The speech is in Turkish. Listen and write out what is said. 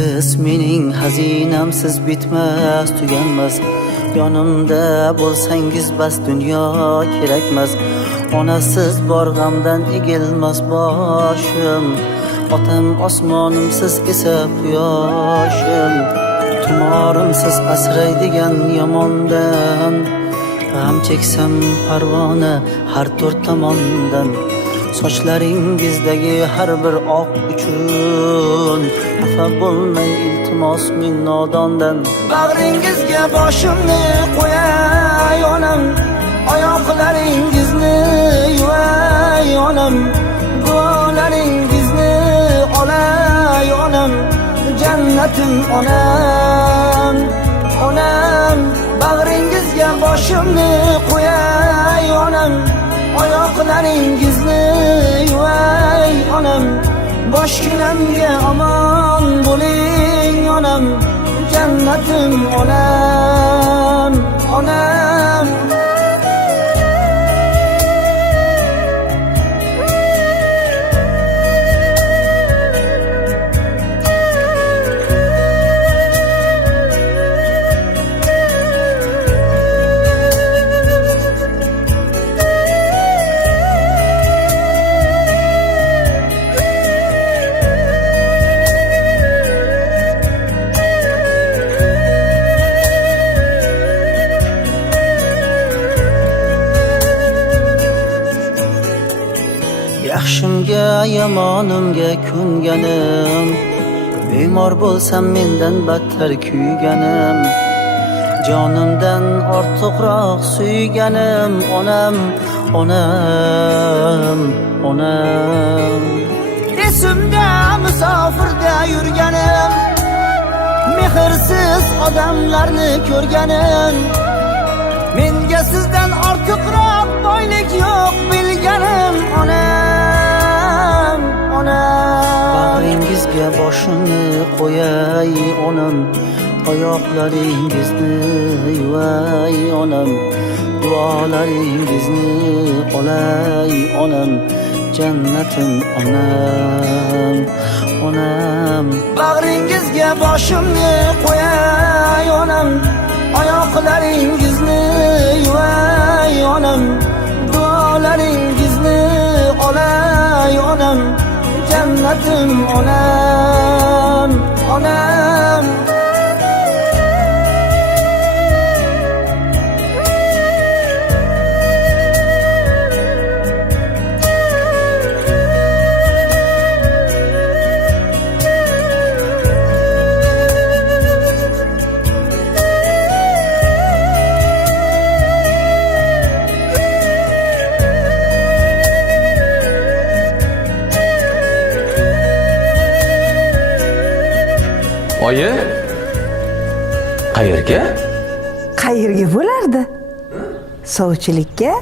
siz mening xazinamsiz bitmas tuganmas yonimda bo'lsangiz bas dunyo kerakmas onasiz bor g'amdan egilmas boshim otam osmonimsiz esa quyoshim tumorimsiz asraydigan yomondan g'am cheksam parvona har to'rt tomondan sochlaringizdagi har bir oq uchun xafa bo'lmay iltimos men nodondan. Bag'ringizga boshimni qo'yay onam. Oyoqlaringizni yuvay onam. Duolaringizni olay onam. Jannatim onam. Onam bag'ringizga boshimni qo'yay onam. Oyoqlaringizni yuvay onam boshginamga omon bo'ling onam jannatim onam yaxshimga yomonimga ko'nganim bemor bo'lsam mendan battar kuyganim jonimdan ortiqroq suyganim onam onam onam esimda musofirda yurganim mehrsiz odamlarni ko'rganim menga sizdan ortiqroq boylik yo'q bilganim onam boshimni qo'yay onam. Oyoqlaringizni yuvay onam. Duolaringizni olay onam. Jannatim onam onam. Bag'ringizga boshimni qo'yay onam. Oyoqlaringizni yuvay onam. Duolaringizni olay onam. Jannatim onam. 떠나. Oyi? Qayerga? Qayerga bo'lardi? Sovchilikka?